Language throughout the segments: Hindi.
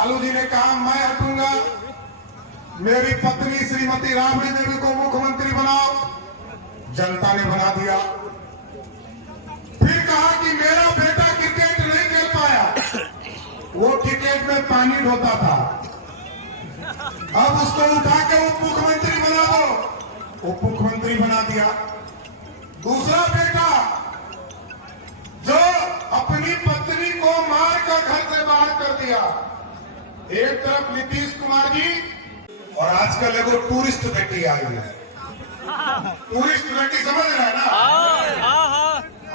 लालू जी ने कहा मैं हटूंगा, मेरी पत्नी श्रीमती राबड़ी देवी को मुख्यमंत्री बनाओ, जनता ने बना दिया। फिर कहा कि मेरा बेटा क्रिकेट नहीं खेल पाया, वो क्रिकेट में पानी ढोता था, अब उसको उठा के उप मुख्यमंत्री बना दो, उप मुख्यमंत्री बना दिया। दूसरा बेटा जो अपनी पत्नी को मारकर घर से बाहर कर दिया, एक तरफ नीतीश कुमार जी और आजकल एगो टूरिस्ट बेटी आई है। टूरिस्ट बेटी समझ रहे हैं ना?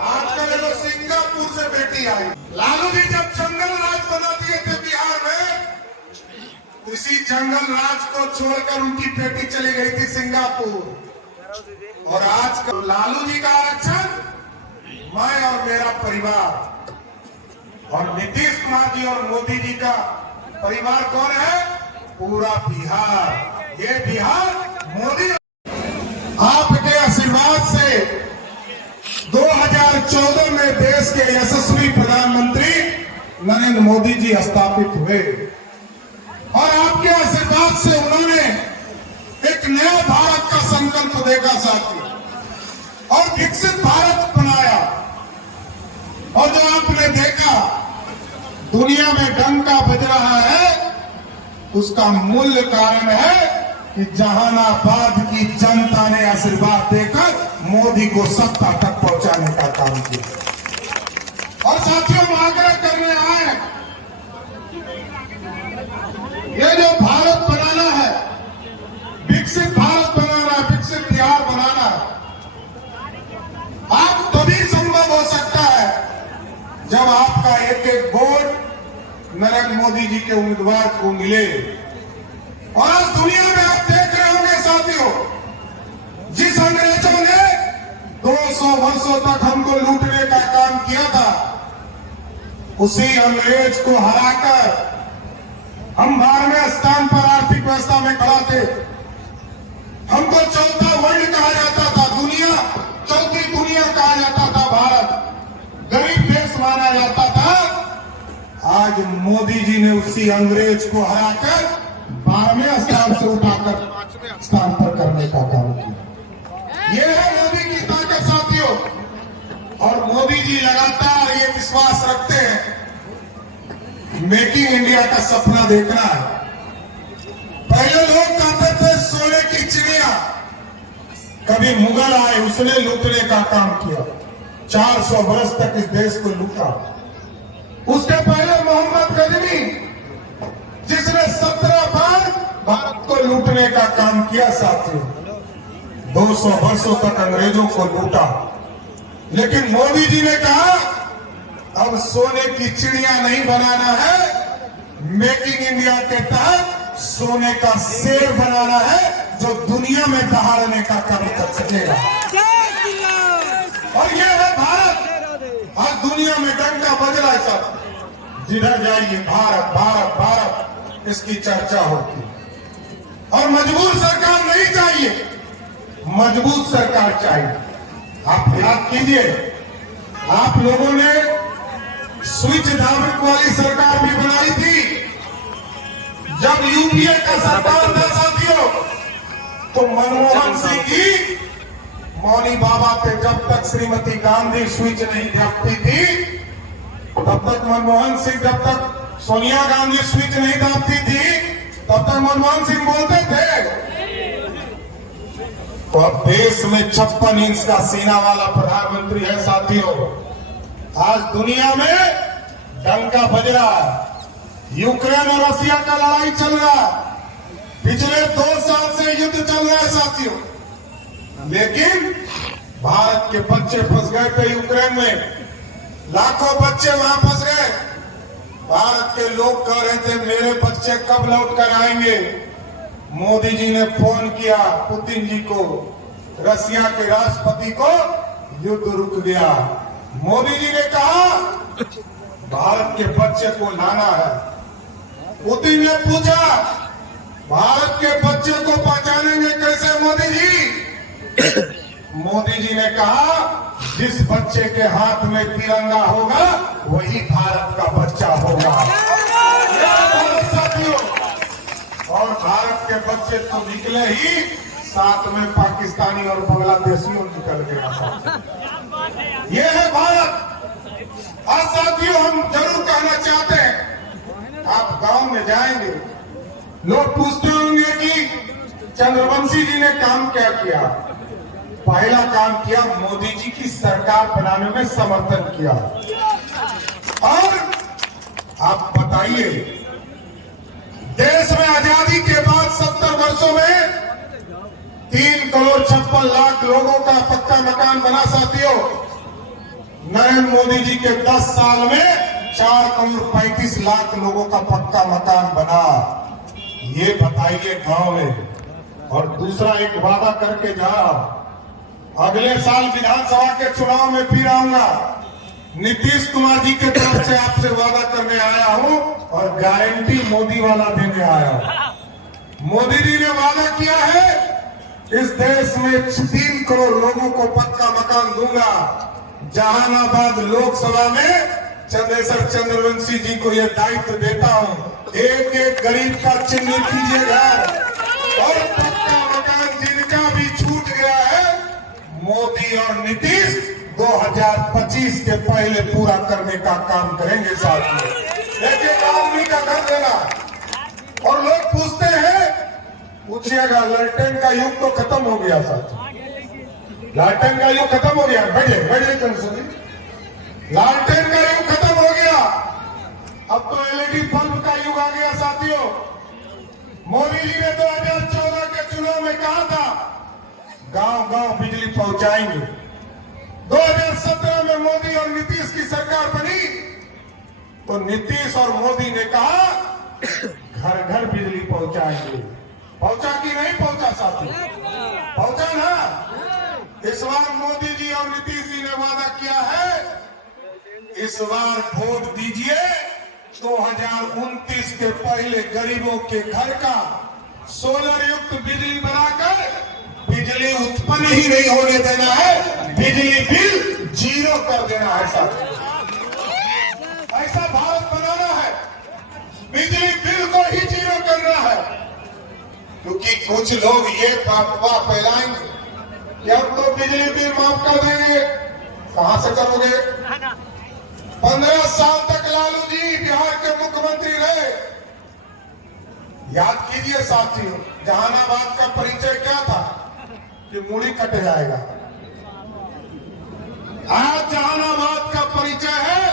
आजकल एगो सिंगापुर से बेटी आई। लालू जी जब जंगल राज बना दिए थे बिहार में, इसी जंगल राज को छोड़कर उनकी बेटी चली गई थी सिंगापुर। और आज लालू जी का आरक्षण मैं और मेरा परिवार, और नीतीश कुमार जी और मोदी जी का परिवार कौन है? पूरा बिहार। ये बिहार मोदी आपके आशीर्वाद से 2014 में देश के यशस्वी प्रधानमंत्री नरेंद्र मोदी जी स्थापित हुए, और आपके आशीर्वाद से उन्होंने एक नया भारत का संकल्प देखा साथियों, और विकसित भारत बनाया। और जो आपने देखा दुनिया में डंका बज रहा है, उसका मूल कारण है कि जहानाबाद की जनता ने आशीर्वाद देकर मोदी को सत्ता तक पहुंचाने का काम किया। और साथियों हम आग्रह करने आए, ये जो भारत बनाना है, विकसित भारत बनाना है, विकसित बिहार बनाना है, आज तभी संभव हो सकता है जब आपका एक एक वोट नरेंद्र मोदी जी के उम्मीदवार को मिले। और आज दुनिया में आप देख रहे होंगे साथियों, जिस अंग्रेजों ने 200 वर्षों तक हमको लूटने का काम किया था, उसी अंग्रेज को हराकर हम 12वें स्थान पर आर्थिक व्यवस्था में खड़ा थे। हमको चौथा वर्ल्ड कहा जाता था, दुनिया चौथी दुनिया कहा जाता था, भारत गरीब देश माना जाता था। आज मोदी जी ने उसी अंग्रेज को हराकर 12वें स्थान से उठाकर 5वें स्थान पर करने का काम किया। ये है मोदी की ताकत साथियों। और मोदी जी लगातार ये विश्वास रखते हैं, मेकिंग इंडिया का सपना देखना है। पहले लोग कहते थे सोने की चिड़िया, कभी मुगल आए उसने लूटने का काम किया, 400 वर्ष तक इस देश को लूटा। उसके पहले मोहम्मद गजनी, जिसने 17 बार भारत को लूटने का काम किया साथियों, 200 वर्षों तक अंग्रेजों को लूटा। लेकिन मोदी जी ने कहा अब सोने की चिड़िया नहीं बनाना है, मेकिंग इंडिया के तहत सोने का शेर बनाना है, जो दुनिया में दहाड़ने का काम कर सकेगा। और यह है भारत। आज दुनिया में डंका बज रहा है सब, जिधर जाइए भारत भारत भारत, इसकी चर्चा होती। और मजबूर सरकार नहीं चाहिए, मजबूत सरकार चाहिए। आप याद कीजिए, आप लोगों ने स्विच दावत वाली सरकार भी बनाई थी। जब यूपीए का सरकार था साथियों, तो मनमोहन सिंह जी मौनी बाबा थे। जब तक श्रीमती गांधी स्विच नहीं दाबती थी, तब तक मनमोहन सिंह, जब तक सोनिया गांधी स्विच नहीं दाबती थी, तब तक मनमोहन सिंह बोलते थे। तो अब देश में 56 इंच का सीना वाला प्रधानमंत्री है साथियों। आज दुनिया में डंका बज रहा है, यूक्रेन और रशिया का लड़ाई चल रहा है, पिछले 2 साल से युद्ध चल रहा है साथियों। लेकिन भारत के बच्चे फंस गए थे यूक्रेन में, लाखों बच्चे वहां फंस गए। भारत के लोग कह रहे थे मेरे बच्चे कब लौट कर आएंगे। मोदी जी ने फोन किया पुतिन जी को, रशिया के राष्ट्रपति को, युद्ध रुक गया। मोदी जी ने कहा भारत के बच्चे को लाना है। पुतिन ने पूछा भारत के बच्चे को पहचानेंगे कैसे मोदी जी? मोदी जी ने कहा जिस बच्चे के हाथ में तिरंगा होगा वही भारत का बच्चा होगा। के बच्चे तो निकले ही, साथ में पाकिस्तानी और बांग्लादेशियों निकल गया। ये है भारत। और साथियों, हम जरूर कहना चाहते हैं, आप गांव में जाएंगे, लोग पूछते होंगे कि चंद्रवंशी जी ने काम क्या किया। पहला काम किया, मोदी जी की सरकार बनाने में समर्थन किया। और आप बताइए, देश में आजादी के बाद 70 वर्षों में 3,56,00,000 लोगों का पक्का मकान बना। साथियों, नरेंद्र मोदी जी के 10 साल में 4,35,00,000 लोगों का पक्का मकान बना। ये बताइए गांव में। और दूसरा एक वादा करके जा रहा हूं, अगले साल विधानसभा के चुनाव में फिर आऊंगा। नीतीश कुमार जी के तरफ से आपसे वादा करने आया हूं और गारंटी मोदी वाला देने आया हूं। मोदी जी ने वादा किया है, इस देश में 3 करोड़ लोगों को पक्का मकान दूंगा। जहानाबाद लोकसभा में चंद्रेश्वर चंद्रवंशी जी को यह दायित्व देता हूं। एक एक गरीब का चिन्हित कीजिएगा और पक्का मकान जिनका भी छूट गया है, मोदी और नीतीश 2025 के पहले पूरा करने का काम करेंगे। साथ में एक आदमी का घर देना। और लोग पूछते हैं, पूछिएगा, लालटेन का युग तो खत्म हो गया। साथ लालटेन का युग खत्म हो गया। बैठे लालटेन का युग खत्म हो गया। अब तो एलईडी बल्ब का युग आ गया। साथियों, मोदी जी ने 2014 के चुनाव में कहा था, गांव गांव बिजली पहुंचाएंगे। 2017 में मोदी और नीतीश की सरकार बनी तो नीतीश और मोदी ने कहा, घर घर बिजली पहुंचाएंगे। पहुंचा कि नहीं पहुंचा? साथी, पहुंचा ना। इस बार मोदी जी और नीतीश जी ने वादा किया है, इस बार वोट दीजिए, 2029 के पहले गरीबों के घर का सोलर युक्त बिजली बनाकर बिजली उत्पन्न ही नहीं होने देना है, बिजली बिल 0 कर देना है। साथ ऐसा भारत बनाना है, बिजली बिल को ही 0 करना है। क्योंकि कुछ लोग ये अफवाह फैलाएंगे कि अब तो बिजली बिल माफ कर देंगे। कहां से करोगे? 15 साल तक लालू जी बिहार के मुख्यमंत्री रहे। याद कीजिए साथियों, जहानाबाद का परिचय क्या था कि मूड़ी कट जाएगा। आज जहानाबाद का परिचय है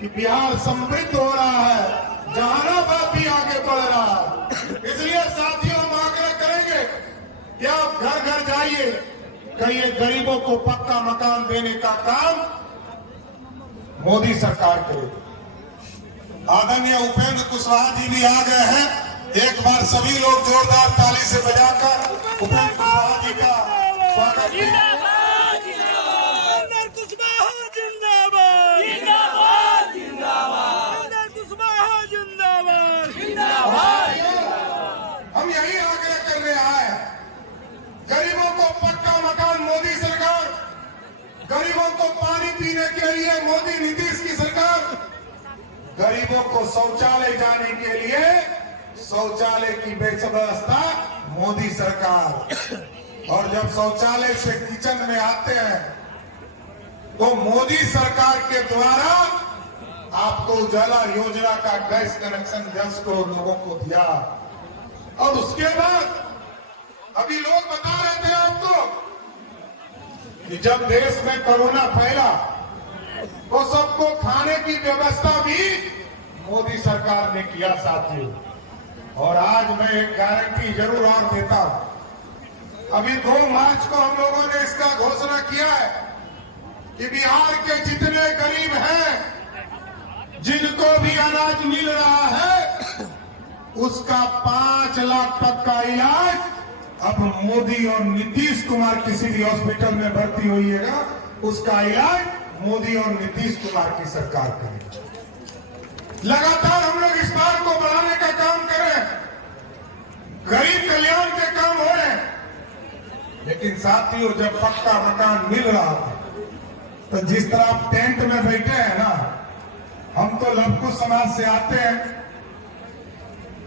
कि बिहार समृद्ध हो रहा है, जहानाबाद भी आगे बढ़ रहा है। इसलिए साथियों, हम आग्रह करेंगे कि आप घर घर जाइए, कहिए गरीबों को पक्का मकान देने का काम मोदी सरकार करेगी। आदरणीय उपेंद्र कुशवाहा जी भी आ गए हैं। एक बार सभी लोग जोरदार ताली से बजाकर उपेंद्र कुशवाहा जी का स्वागत करें। हम यही आग्रह करने आए हैं, गरीबों को पक्का मकान मोदी सरकार, गरीबों को पानी पीने के लिए मोदी नीतीश की सरकार, गरीबों को शौचालय जाने के लिए शौचालय की व्यवस्था मोदी सरकार। और जब शौचालय से किचन में आते हैं तो मोदी सरकार के द्वारा आपको उजाला योजना का गैस कनेक्शन 10 करोड़ लोगों को दिया। और उसके बाद अभी लोग बता रहे थे आपको कि जब देश में कोरोना फैला तो सबको खाने की व्यवस्था भी मोदी सरकार ने किया। साथियों, और आज मैं एक गारंटी जरूर और देता हूं। अभी 2 मार्च को हम लोगों ने इसका घोषणा किया है कि बिहार के जितने गरीब हैं, जिनको भी अनाज मिल रहा है, उसका 5 लाख तक का इलाज अब मोदी और नीतीश कुमार किसी भी हॉस्पिटल में भर्ती होइएगा, उसका इलाज मोदी और नीतीश कुमार की सरकार करेगी। लगातार हम लोग इस बात को बढ़ाने का काम करें, गरीब कल्याण के काम हो रहे हैं। लेकिन साथियों, जब पक्का मकान मिल रहा था तो जिस तरह आप टेंट में बैठे हैं ना, हम तो लघु समाज से आते हैं,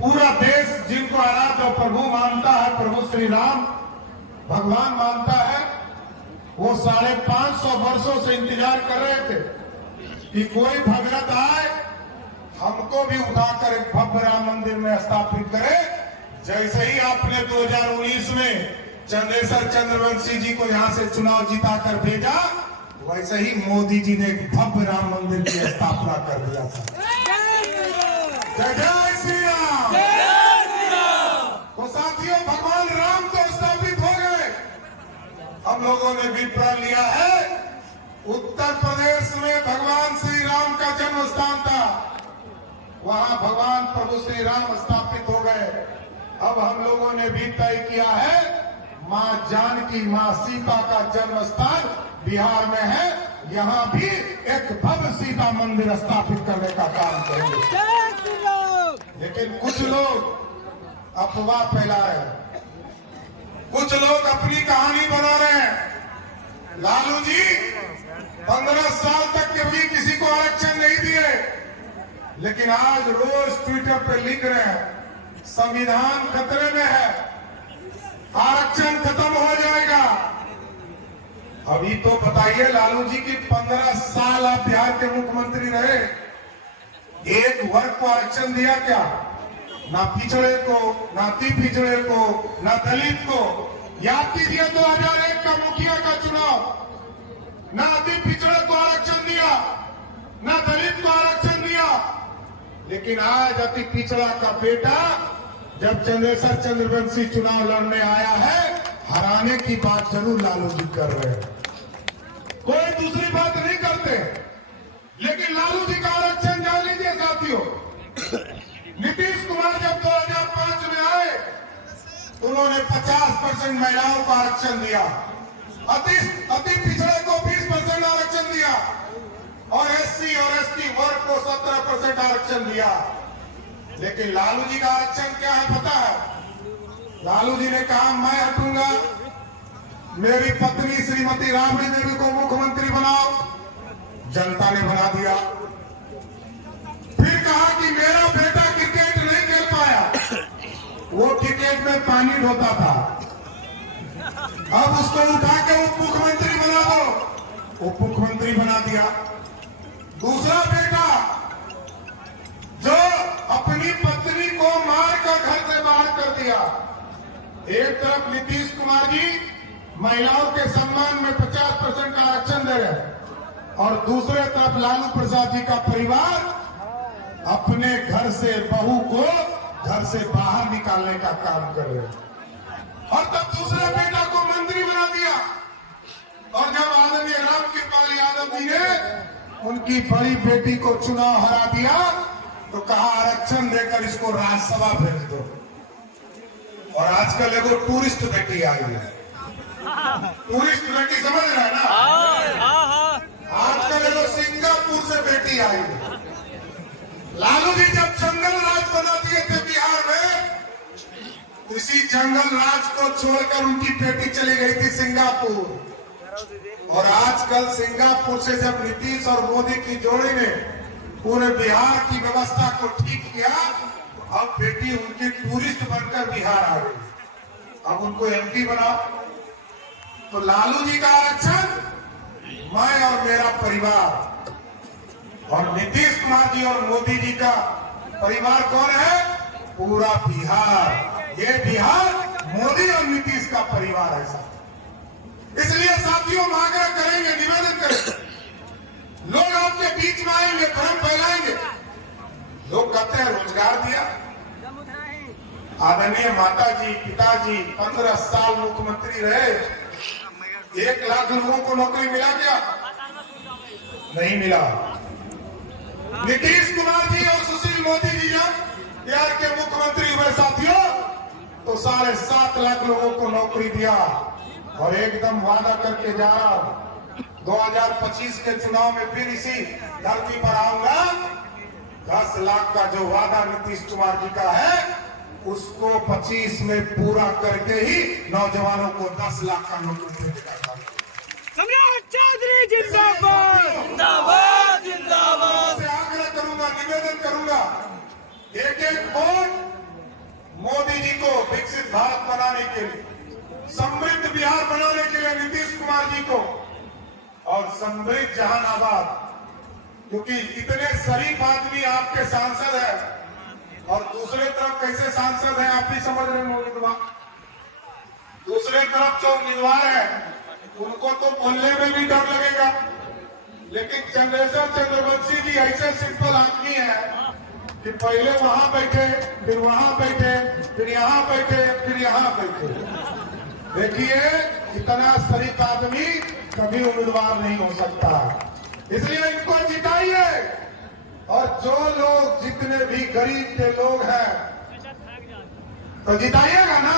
पूरा देश जिनको आराध्य और प्रभु मानता है, प्रभु श्री राम भगवान मानता है, वो 550 वर्षों से इंतजार कर रहे थे कि कोई भगत आए, हमको भी उठाकर एक भव्य राम मंदिर में स्थापित करे। जैसे ही आपने 2019 में चंद्रेश्वर चंद्रवंशी जी को यहां से चुनाव जिताकर भेजा, वैसे ही मोदी जी ने एक भव्य राम मंदिर की स्थापना कर दिया था। जय जय श्री राम। तो साथियों, भगवान राम तो स्थापित हो गए। हम लोगों ने भी प्रण लिया है, उत्तर प्रदेश में भगवान श्री राम का जन्म स्थान था, वहां भगवान प्रभु श्री राम स्थापित हो गए। अब हम लोगों ने भी तय किया है, मां जानकी, मां सीता का जन्म स्थान बिहार में है, यहाँ भी एक भव्य सीता मंदिर स्थापित करने का काम करेंगे। लेकिन कुछ लोग अफवाह फैला रहे हैं, कुछ लोग अपनी कहानी बना रहे हैं। लालू जी 15 साल तक के भी किसी को आरक्षण नहीं दिए, लेकिन आज रोज ट्विटर पे लिख रहे हैं संविधान खतरे में है, आरक्षण खत्म हो जाएगा। अभी तो बताइए लालू जी की 15 साल आप बिहार के मुख्यमंत्री रहे, एक वर्ग को आरक्षण दिया क्या? ना पिछड़े को, ना अति पिछड़े को, ना दलित को। याद कीजिए 2001 का मुखिया का चुनाव, ना अति पिछड़े को आरक्षण दिया, ना दलित को आरक्षण दिया। लेकिन आज अति पिछड़ा का बेटा जब चंद्रेश्वर चंद्रवंशी चुनाव लड़ने आया है, हराने की बात जरूर लालू जी कर रहे हैं, कोई दूसरी बात नहीं करते। लेकिन लालू जी का आरक्षण जान लीजिए साथियों, नीतीश कुमार जब 2005 में आए, उन्होंने 50% महिलाओं को आरक्षण दिया, अति पिछड़े को 20% आरक्षण दिया और एससी और एसटी वर्ग को 17% आरक्षण दिया। लेकिन लालू जी का आरक्षण क्या है पता है? लालू जी ने कहा मैं हटूंगा, मेरी पत्नी श्रीमती राबड़ी देवी को मुख्यमंत्री बनाओ, जनता ने बना दिया। फिर कहा कि मेरा बेटा क्रिकेट नहीं खेल पाया, वो क्रिकेट में पानी ढोता था, अब उसको उठा के उप मुख्यमंत्री बना दो, उप मुख्यमंत्री बना दिया। दूसरा बेटा जो अपनी पत्नी को मारकर घर से बाहर कर दिया। एक तरफ नीतीश कुमार जी महिलाओं के सम्मान में 50% का आरक्षण दे रहे और दूसरे तरफ लालू प्रसाद जी का परिवार अपने घर से बहू को घर से बाहर निकालने का काम कर रहे हैं। और तब दूसरे बेटा को मंत्री बना दिया। और जब आदरणीय रामकृपाल यादव जी ने उनकी बड़ी बेटी को चुनाव हरा दिया, तो कहा आरक्षण देकर इसको राज्यसभा भेज दो। और आजकल एगो टूरिस्ट बेटी आई है, टूरिस्ट बेटी समझ रहे हैं ना? आजकल एगो सिंगापुर से बेटी आई है। लालू जी जब जंगल राज बना दिए थे बिहार में, उसी जंगल राज को छोड़कर उनकी बेटी चली गई थी सिंगापुर। और आजकल सिंगापुर से जब नीतीश और मोदी की जोड़ी ने पूरे बिहार की व्यवस्था को ठीक किया, तो अब बेटी उनकी टूरिस्ट बनकर बिहार आ गई, अब उनको एमपी बनाओ। तो लालू जी का आरक्षण मैं और मेरा परिवार, और नीतीश कुमार जी और मोदी जी का परिवार कौन है? पूरा बिहार। ये बिहार मोदी और नीतीश का परिवार है साथ। इसलिए साथियों हम आग्रह करेंगे, निवेदन करेंगे, लोग आपके बीच में आएंगे, भ्रम फैलाएंगे। लोग कहते हैं रोजगार दिया। आदरणीय माता जी, पिताजी 15 साल मुख्यमंत्री रहे, 1 लाख लोगों को नौकरी मिला क्या? नहीं मिला। नीतीश कुमार जी और सुशील मोदी जी जब बिहार के मुख्यमंत्री हुए साथियों, तो 7.5 लाख लोगों को नौकरी दिया। और एकदम वादा करके जा रहा हूं, 2025 के चुनाव में फिर इसी धरती पर आऊंगा। 10 लाख का जो वादा नीतीश कुमार जी का है, उसको 25 में पूरा करके ही नौजवानों को 10 लाख का नौकरी देने का काम। सम्राट चौधरी जिंदाबाद, जिंदाबाद, जिंदाबाद। आग्रह करूंगा, निवेदन करूंगा, एक वोट समृद्ध जहानाबाद, क्योंकि इतने शरीफ आदमी आपके सांसद है और दूसरे तरफ कैसे सांसद है आप भी समझ रहे हैं। उम्मीदवार दूसरे तरफ जो उम्मीदवार है उनको तो बोलने में भी डर लगेगा, लेकिन चंद्रेश्वर चंद्रवंशी जी ऐसे सिंपल आदमी है कि पहले वहां बैठे, फिर वहां बैठे, फिर यहाँ बैठे, फिर यहाँ बैठे। देखिए इतना शरीफ आदमी कभी उम्मीदवार नहीं हो सकता, इसलिए इनको जिताइए। और जो लोग जितने भी गरीब के लोग हैं तो जिताइएगा ना।